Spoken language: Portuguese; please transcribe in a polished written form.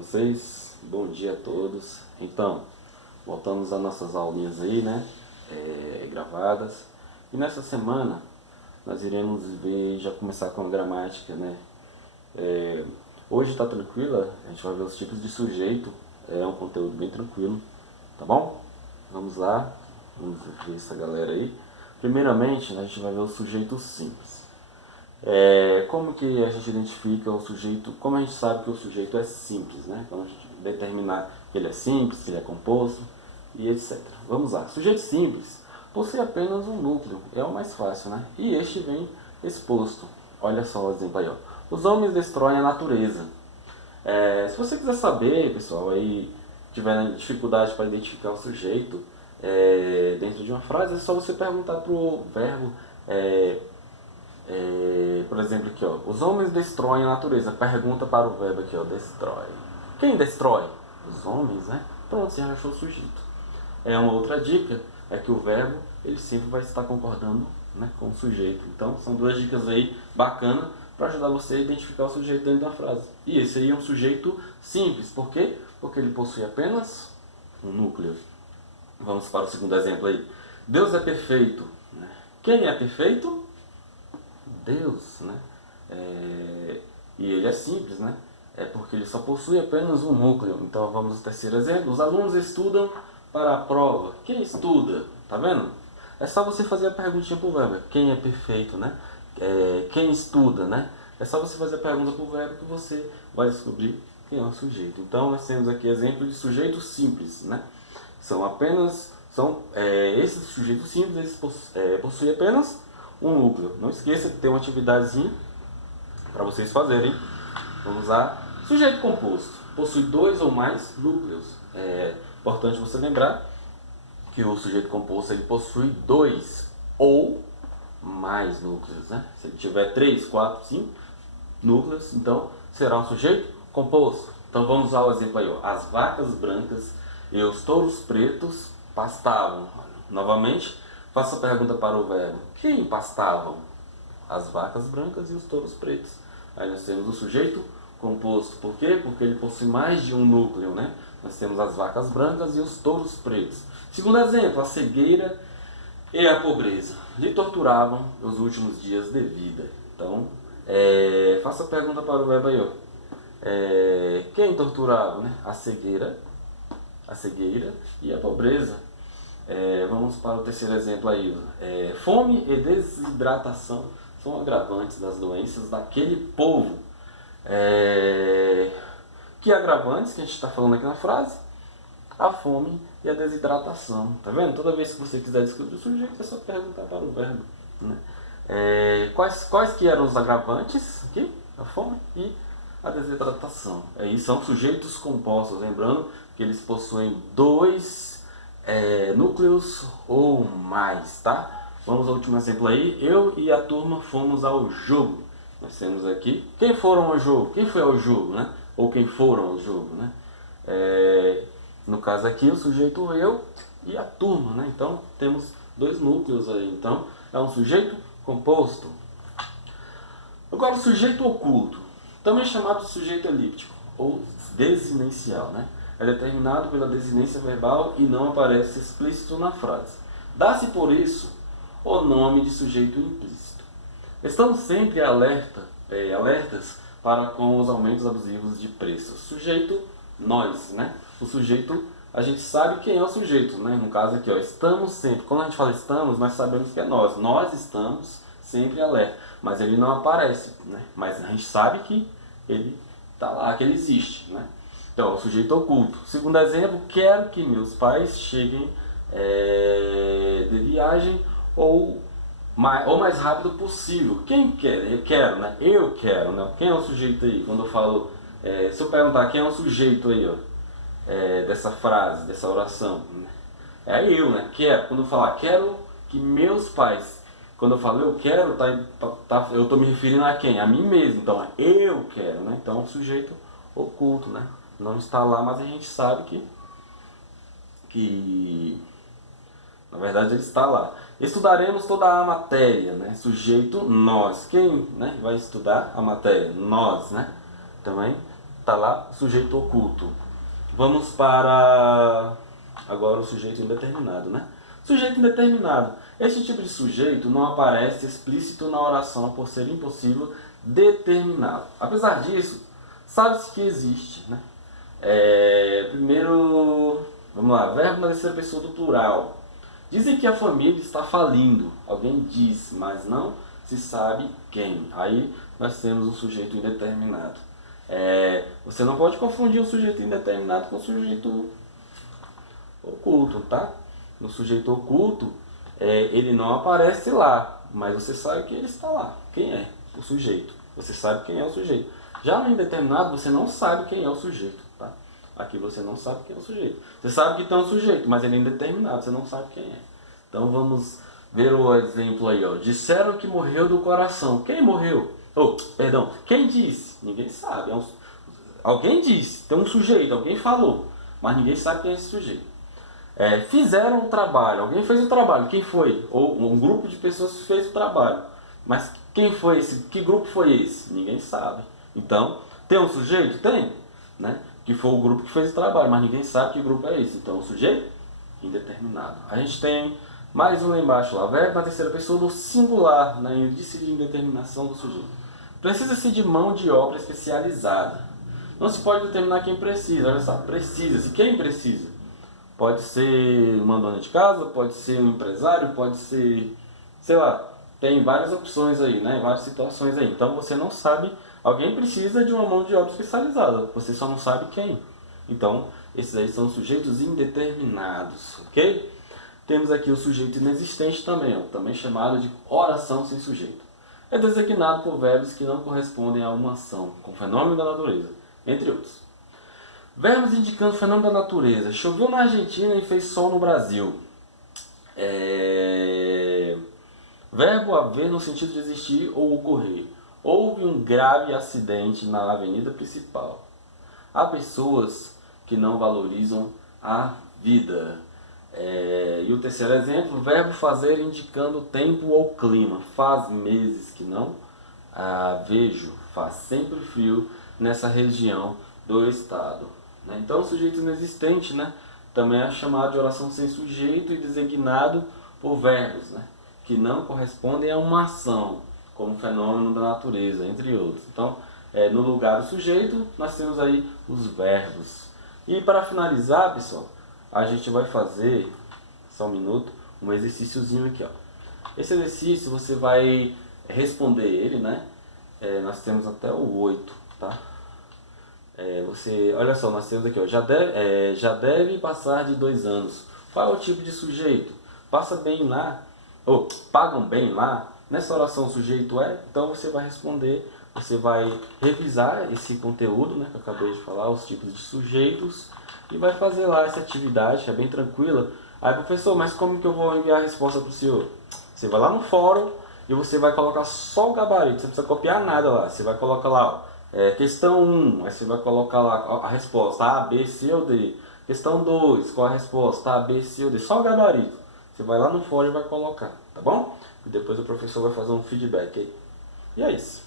vocês? Bom dia a todos. Então, voltamos às nossas aulinhas aí, né? Gravadas. E nessa semana nós iremos ver, já começar com a gramática, né? Hoje tá tranquila, a gente vai ver os tipos de sujeito. É um conteúdo bem tranquilo, tá bom? Vamos lá, vamos ver essa galera aí. Primeiramente, a gente vai ver o sujeito simples. Como que a gente identifica o sujeito, como a gente sabe que o sujeito é simples, né? Então a gente determinar que ele é simples, que ele é composto e etc. Vamos lá. Sujeito simples possui apenas um núcleo, é o mais fácil, né? E este vem exposto. Olha só o exemplo aí, ó. Os homens destroem a natureza. Se você quiser saber, pessoal, aí tiver dificuldade para identificar o sujeito dentro de uma frase, é só você perguntar para o verbo. Por exemplo, aqui, ó, os homens destroem a natureza. Pergunta para o verbo aqui, ó, destrói. Quem destrói? Os homens, né? Pronto, você já achou o sujeito. Uma outra dica é que o verbo ele sempre vai estar concordando, né, com o sujeito. Então, são duas dicas aí bacanas para ajudar você a identificar o sujeito dentro da frase. E esse aí é um sujeito simples. Por quê? Porque ele possui apenas um núcleo. Vamos para o segundo exemplo aí. Deus é perfeito. Quem é perfeito? Deus, né? E ele é simples, né? É porque ele só possui apenas um núcleo. Então vamos ao terceiro exemplo. Os alunos estudam para a prova. Quem estuda? Tá vendo? É só você fazer a perguntinha pro verbo. Quem é perfeito, né? Quem estuda, né? É só você fazer a pergunta pro verbo que você vai descobrir quem é o sujeito. Então nós temos aqui exemplo de sujeito simples, né? Esses sujeitos simples, eles possuem apenas um núcleo. Não esqueça de ter uma atividadezinha para vocês fazerem. Vamos lá. Sujeito composto possui dois ou mais núcleos. É importante você lembrar que o sujeito composto ele possui dois ou mais núcleos, né? Se ele tiver 3, 4, 5 núcleos, então será um sujeito composto. Então vamos usar o exemplo aí, ó. As vacas brancas e os touros pretos pastavam. Novamente, faça a pergunta para o verbo. Quem pastavam? As vacas brancas e os touros pretos. Aí nós temos o sujeito composto. Por quê? Porque ele possui mais de um núcleo, né? Nós temos as vacas brancas e os touros pretos. Segundo exemplo, a cegueira e a pobreza lhe torturavam os últimos dias de vida. Então, faça a pergunta para o verbo aí, ó. Quem torturava, né? A cegueira e a pobreza. Vamos para o terceiro exemplo aí. Fome e desidratação são agravantes das doenças daquele povo. Que agravantes que a gente está falando aqui na frase? A fome e a desidratação. Tá vendo? Toda vez que você quiser discutir o sujeito, é só perguntar para o verbo, né? Quais que eram os agravantes aqui? A fome e a desidratação. Aí são sujeitos compostos. Lembrando que eles possuem dois núcleos ou mais, tá? Vamos ao último exemplo aí. Eu e a turma fomos ao jogo. Nós temos aqui quem foram ao jogo, quem foi ao jogo, né? Ou quem foram ao jogo, né? No caso aqui o sujeito eu e a turma, né? Então temos dois núcleos aí. Então é um sujeito composto. Agora o sujeito oculto, também chamado de sujeito elíptico ou desinencial, né? É determinado pela desinência verbal e não aparece explícito na frase. Dá-se por isso o nome de sujeito implícito. Estamos sempre alertas para com os aumentos abusivos de preços. Sujeito, nós, né? O sujeito, a gente sabe quem é o sujeito, né? No caso aqui, ó, estamos sempre. Quando a gente fala estamos, nós sabemos que é nós. Nós estamos sempre alerta, mas ele não aparece, né? Mas a gente sabe que ele está lá, que ele existe, né? Então, o sujeito oculto. Segundo exemplo, quero que meus pais cheguem de viagem ou mais rápido possível. Quem quer? Eu quero, né? Eu quero, né? Quem é o sujeito aí? Quando eu falo, se eu perguntar quem é o sujeito aí, ó, dessa frase, dessa oração, é eu, né? Quero. Quando eu falar quero que meus pais, quando eu falo eu quero, eu estou me referindo a quem? A mim mesmo. Então, eu quero, né? Então, é um sujeito oculto, né? Não está lá, mas a gente sabe que na verdade ele está lá. Estudaremos toda a matéria, né? Sujeito nós. Quem, né, vai estudar a matéria? Nós, né? Também Tá lá, sujeito oculto. Vamos para agora o sujeito indeterminado, né? Sujeito indeterminado. Esse tipo de sujeito não aparece explícito na oração por ser impossível determiná-lo. Apesar disso, sabe-se que existe, né? Primeiro, vamos lá, verbo na terceira pessoa do plural. Dizem que a família está falindo. Alguém diz, mas não se sabe quem. Aí nós temos um sujeito indeterminado. Você não pode confundir um sujeito indeterminado com um sujeito oculto, tá? No sujeito oculto, ele não aparece lá, mas você sabe que ele está lá. Quem é o sujeito? Você sabe quem é o sujeito. Já no indeterminado, você não sabe quem é o sujeito, tá? Aqui você não sabe quem é o sujeito. Você sabe que tem um sujeito, mas ele é indeterminado, você não sabe quem é. Então vamos ver o exemplo aí, ó. Disseram que morreu do coração. Quem morreu? Perdão, quem disse? Ninguém sabe. Alguém disse, tem um sujeito, alguém falou, mas ninguém sabe quem é esse sujeito. Fizeram um trabalho, alguém fez o trabalho, quem foi? Ou um grupo de pessoas fez o trabalho, mas quem foi esse? Que grupo foi esse? Ninguém sabe. Então, tem um sujeito? Tem, né? Que foi o grupo que fez o trabalho, mas ninguém sabe que grupo é esse. Então, o sujeito indeterminado. A gente tem mais um lá embaixo, lá, verbo na terceira pessoa do singular, na índice de indeterminação do sujeito. Precisa-se de mão de obra especializada. Não se pode determinar quem precisa, olha só, precisa-se. Quem precisa? Pode ser uma dona de casa, pode ser um empresário, pode ser, sei lá, tem várias opções aí, né? Várias situações aí. Então você não sabe, alguém precisa de uma mão de obra especializada, você só não sabe quem. Então, esses aí são sujeitos indeterminados, ok? Temos aqui o sujeito inexistente também, ó, também chamado de oração sem sujeito. É designado por verbos que não correspondem a uma ação, com fenômeno da natureza, entre outros. Verbos indicando fenômeno da natureza. Choveu na Argentina e fez sol no Brasil. Verbo haver no sentido de existir ou ocorrer. Houve um grave acidente na avenida principal. Há pessoas que não valorizam a vida. E o terceiro exemplo, verbo fazer indicando tempo ou clima. Faz meses que não vejo, faz sempre frio nessa região do estado. Então, o sujeito inexistente, né, também é chamado de oração sem sujeito e designado por verbos, né, que não correspondem a uma ação, como fenômeno da natureza, entre outros. Então, no lugar do sujeito, nós temos aí os verbos. E para finalizar, pessoal, a gente vai fazer, só um minuto, um exercíciozinho aqui, ó. Esse exercício você vai responder ele, né? Nós temos até o 8, tá? Olha só, nós temos aqui, ó, já deve passar de 2 anos. Qual é o tipo de sujeito? Passa bem lá, ou pagam bem lá. Nessa oração o sujeito então você vai responder, você vai revisar esse conteúdo, né, que eu acabei de falar, os tipos de sujeitos, e vai fazer lá essa atividade, que é bem tranquila. Aí, professor, mas como que eu vou enviar a resposta para o senhor? Você vai lá no fórum e você vai colocar só o gabarito, você não precisa copiar nada lá. Você vai colocar lá, ó, questão 1, aí você vai colocar lá a resposta A, B, C ou D. Questão 2, qual a resposta? A, B, C ou D. Só o gabarito. Você vai lá no fórum e vai colocar, tá bom? E depois o professor vai fazer um feedback aí. E é isso.